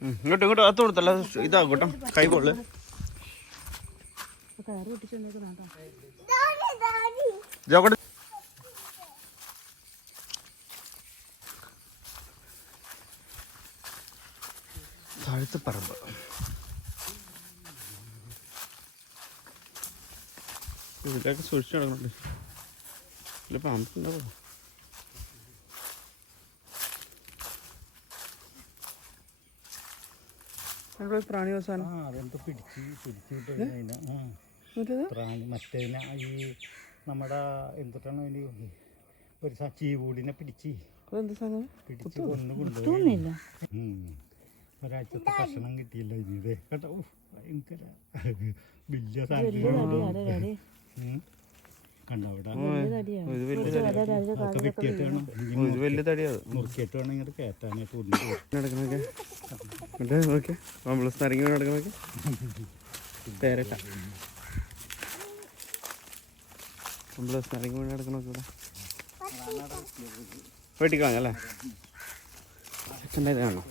ഇങ്ങോട്ടും ഇങ്ങോട്ടും അകത്ത് കൊടുത്തല്ല ഇതാകട്ടെ കൈ കൊള്ളു ജോക്കട്ടെ താഴത്തെ പറമ്പ് ഇതിലൊക്കെ സൂക്ഷിച്ചു നടക്കണുണ്ട് ഇതിൽ പാമ്പുണ്ടാവോ പ്രാണി അവസാനം അതെന്തോ പ്രാണി മറ്റേതിനെ ഈ നമ്മുടെ എന്തിട്ടാണ് അതിന് ഒരു ചീവൂടിനെ പിടിച്ച് പിടിച്ച് ഒന്ന് കൊണ്ടുപോയില്ല ഒരാഴ്ചത്തെ ഭക്ഷണം കിട്ടിയില്ല ഇത് കേട്ടോ ഭയങ്കര വലിയ സാധനം കണ്ടോ അവിടെ മുറുക്കിയിട്ട് വേണം ഇങ്ങോട്ട് കയറ്റാനായിട്ട് നടക്കണൊക്കെ പേരട്ട നാരങ്ങ നടക്കണൊക്കെ ഇവിടെ വെട്ടിക്കളഞ്ഞല്ലേ സെക്കൻഡ് കാണോ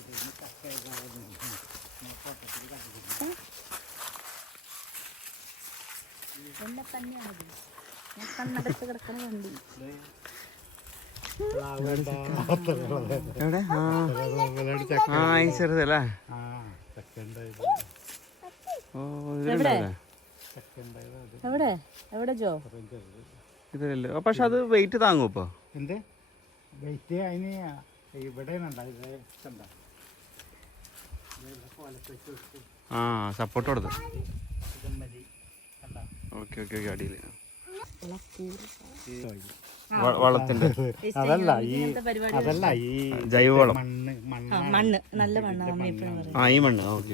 എവിടെ ആ ഈ ചെറുതല്ലേ ഇതിലല്ലേ പക്ഷെ അത് വെയിറ്റ് താങ്ങും ഇപ്പൊ എന്ത് വെയിറ്റ് അതിന് ഇവിടെ ആ സപ്പോർട്ട് കൊടുത്തു ഓക്കെ ഓക്കെ ഓക്കെ അടിയിൽ വളത്തിന്റെ അതല്ല ഈ ജൈവവളം മണ്ണ് നല്ല മണ്ണാണ് ആ ഈ മണ്ണ് ഓക്കെ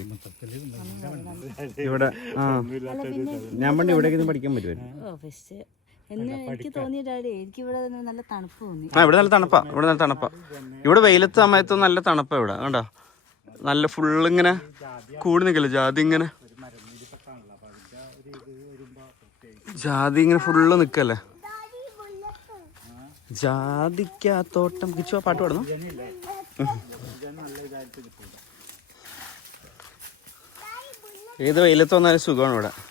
ഇവിടെ ആ ഞാൻ പണ്ട് ഇവിടേക്ക് പഠിക്കാൻ പറ്റുമായിരുന്നു എനിക്ക് തോന്നിയിട്ടാണ് എനിക്ക് ഇവിടെ നല്ല തണുപ്പ് തോന്നി ആ ഇവിടെ നല്ല തണുപ്പാ ഇവിടെ വെയിലത്ത് സമയത്ത് നല്ല തണുപ്പാ ഇവിടെ കണ്ടോ നല്ല ഫുള്ളിങ്ങനെ കൂടി നിൽക്കില്ല ജാതി ഇങ്ങനെ ഫുള്ള് നിക്കല്ലേ ജാതിക്കാത്തോട്ടം കിച്ചു പാട്ട് പാടുന്നു ഏത് വെയിലത്ത് വന്നാലും സുഖമാണ് ഇവിടെ